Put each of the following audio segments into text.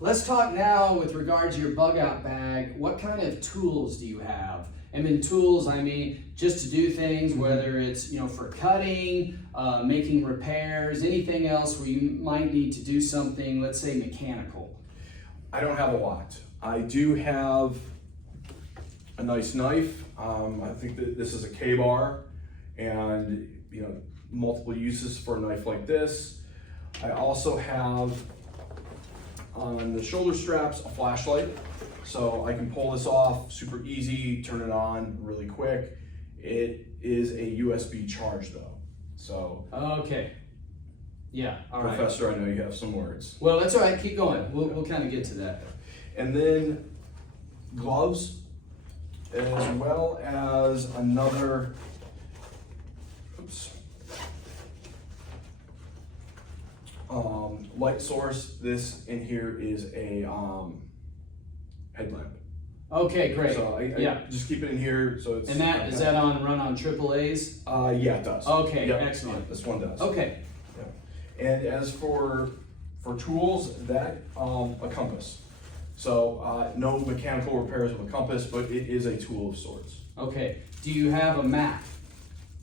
Let's talk now with regard to your bug out bag. What kind of tools do you have? And then tools, I mean, just to do things, whether it's, for cutting, making repairs, anything else where you might need to do something, let's say mechanical. I don't have a lot. I do have a nice knife. I think that this is a K-bar, and multiple uses for a knife like this. I also have on the shoulder straps a flashlight, so I can pull this off super easy, turn it on really quick. It is a USB charge though, so. Okay. Yeah, all right. Professor, I know you have some words. Well, that's all right, keep going. We'll kind of get to that. And then gloves, as well as another, light source. This in here is a headlamp. Okay, great. So I just keep it in here so it's. And that, is that run on AAA's? Yeah, it does. Okay, yep. excellent. Yeah, this one does. Okay. Yeah. And as for tools, that a compass. So no mechanical repairs with a compass, but it is a tool of sorts. Okay. Do you have a map?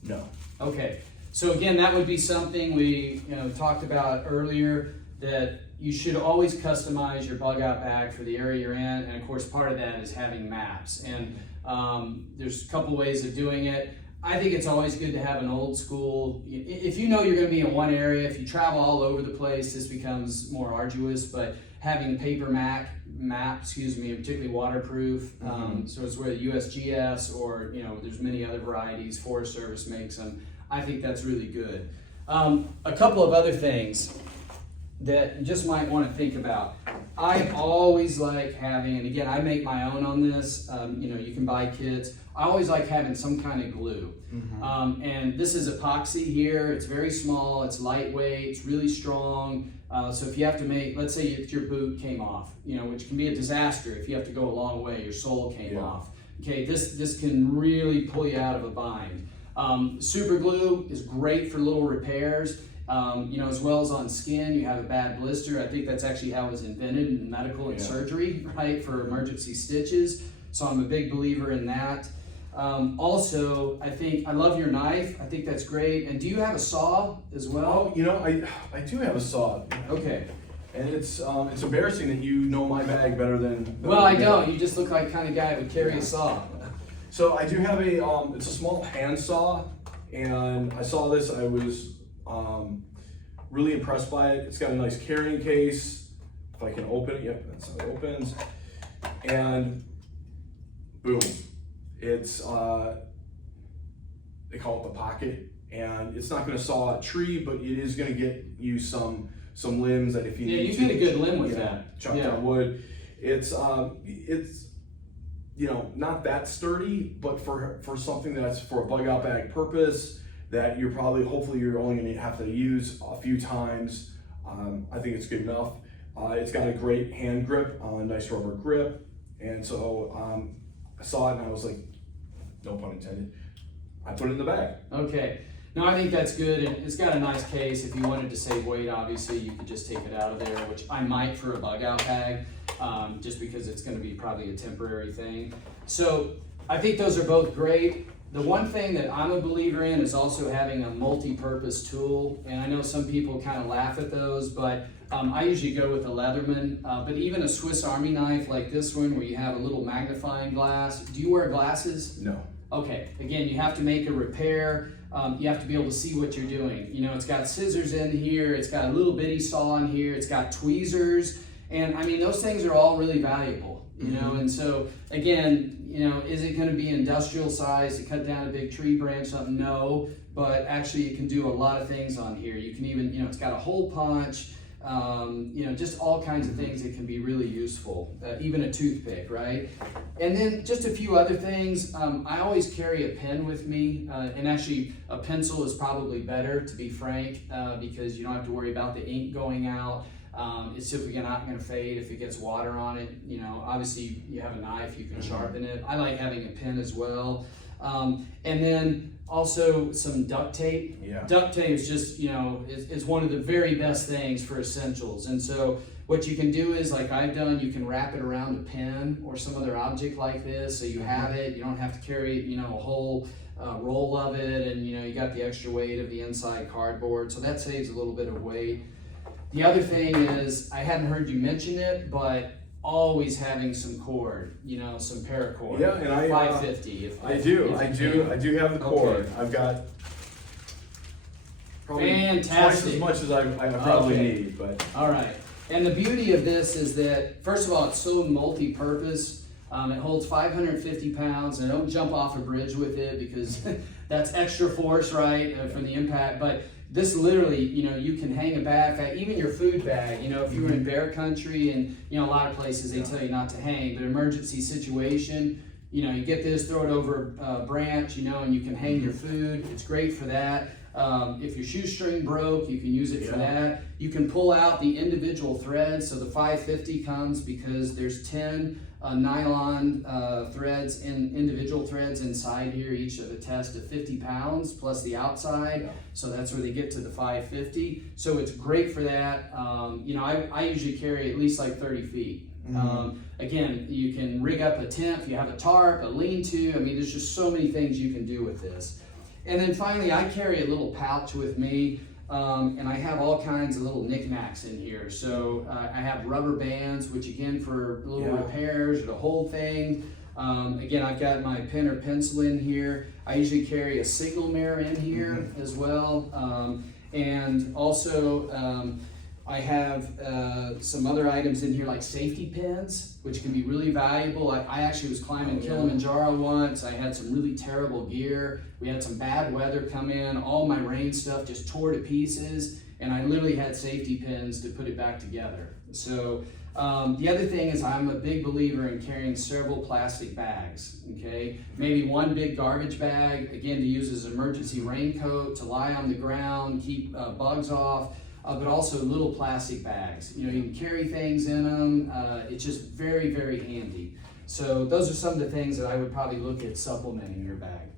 No. Okay. So again, that would be something we talked about earlier, that you should always customize your bug out bag for the area you're in, and of course part of that is having maps. And there's a couple ways of doing it. I think it's always good to have an old school. If you know you're going to be in one area, if you travel all over the place, this becomes more arduous. But having paper map, particularly waterproof, so it's where USGS or there's many other varieties. Forest Service makes them. I think that's really good. A couple of other things that you just might want to think about. I always like having, and again, I make my own on this. You can buy kits. I always like having some kind of glue. And this is epoxy here. It's very small. It's lightweight. It's really strong. So if you have to make, let's say if your boot came off, which can be a disaster if you have to go a long way, your sole came off. Okay, this can really pull you out of a bind. Super glue is great for little repairs. As well as on skin, you have a bad blister. I think that's actually how it was invented in medical and surgery, right, for emergency stitches. So I'm a big believer in that. Also, I love your knife. I think that's great. And do you have a saw as well? I do have a saw. Okay. And it's embarrassing that you know my bag better than. Well, I don't. You just look like the kind of guy that would carry a saw. So I do have it's a small hand saw, and I saw this. I was really impressed by it. It's got a nice carrying case. If I can open it, yep, that's how it opens. And boom, it's they call it the pocket, and it's not going to saw a tree, but it is going to get you some limbs that if you need you get a good limb with that. Chop down wood. It's not that sturdy, but for something that's for a bug out bag purpose, that hopefully you're only going to have to use a few times. I think it's good enough. It's got a great hand grip, nice rubber grip, and so I saw it and I was like, no pun intended, I put it in the bag. Okay. No, I think that's good, and it's got a nice case. If you wanted to save weight, obviously you could just take it out of there, which I might for a bug out bag, just because it's going to be probably a temporary thing. So I think those are both great. The one thing that I'm a believer in is also having a multi-purpose tool, and I know some people kind of laugh at those, but I usually go with a Leatherman, but even a Swiss Army knife like this one where you have a little magnifying glass. Do you wear glasses? No. Okay, again, you have to make a repair. You have to be able to see what you're doing. It's got scissors in here, it's got a little bitty saw in here, it's got tweezers, and I mean, those things are all really valuable, and so, again, is it going to be industrial size to cut down a big tree branch, something? No, but actually you can do a lot of things on here. You can even, it's got a hole punch, just all kinds of things that can be really useful, even a toothpick, right? And then just a few other things. I always carry a pen with me, and actually a pencil is probably better, to be frank, because you don't have to worry about the ink going out. It's simply not going to fade if it gets water on it. Obviously you have a knife, you can sharpen it. I like having a pen as well. And then also some duct tape. Yeah. Duct tape is just, it's one of the very best things for essentials. And so what you can do is, like I've done, you can wrap it around a pen or some other object like this, so you have it. You don't have to carry, you know, a whole roll of it, and you know, you got the extra weight of the inside cardboard, so that saves a little bit of weight. The other thing is, I hadn't heard you mention it, but always having some cord, you know, some paracord. Yeah, and I 550. I do have the cord. Okay. I've got probably Fantastic. twice as much as I probably Okay. need, but All right. And the beauty of this is that, first of all, it's so multi-purpose. It holds 550 pounds, and don't jump off a bridge with it because that's extra force, right, from the impact. But this literally, you know, you can hang a backpack, even your food bag. You know, if you were in bear country, and you know, a lot of places they tell you not to hang, but emergency situation, you know, you get this, throw it over a branch, you know, and you can hang your food. It's great for that. If your shoestring broke, you can use it for that. You can pull out the individual threads, so the 550 comes because there's 10 nylon threads, individual threads inside here, each of a test of 50 pounds plus the outside. So that's where they get to the 550. So it's great for that. You know, I usually carry at least like 30 feet. Again, you can rig up a tent if you have a tarp, a lean-to. I mean, there's just so many things you can do with this. And then finally, I carry a little pouch with me, and I have all kinds of little knickknacks in here. So I have rubber bands, which again, for little repairs or to hold things. Again, I've got my pen or pencil in here. I usually carry a signal mirror in here as well. And also, I have some other items in here like safety pins, which can be really valuable. I actually was climbing Kilimanjaro once. I had some really terrible gear. We had some bad weather come in. All my rain stuff just tore to pieces, and I literally had safety pins to put it back together. So the other thing is, I'm a big believer in carrying several plastic bags, okay? Maybe one big garbage bag, again, to use as an emergency raincoat, to lie on the ground, keep bugs off. But also little plastic bags. You know, you can carry things in them. It's just very, very handy. So those are some of the things that I would probably look at supplementing your bag.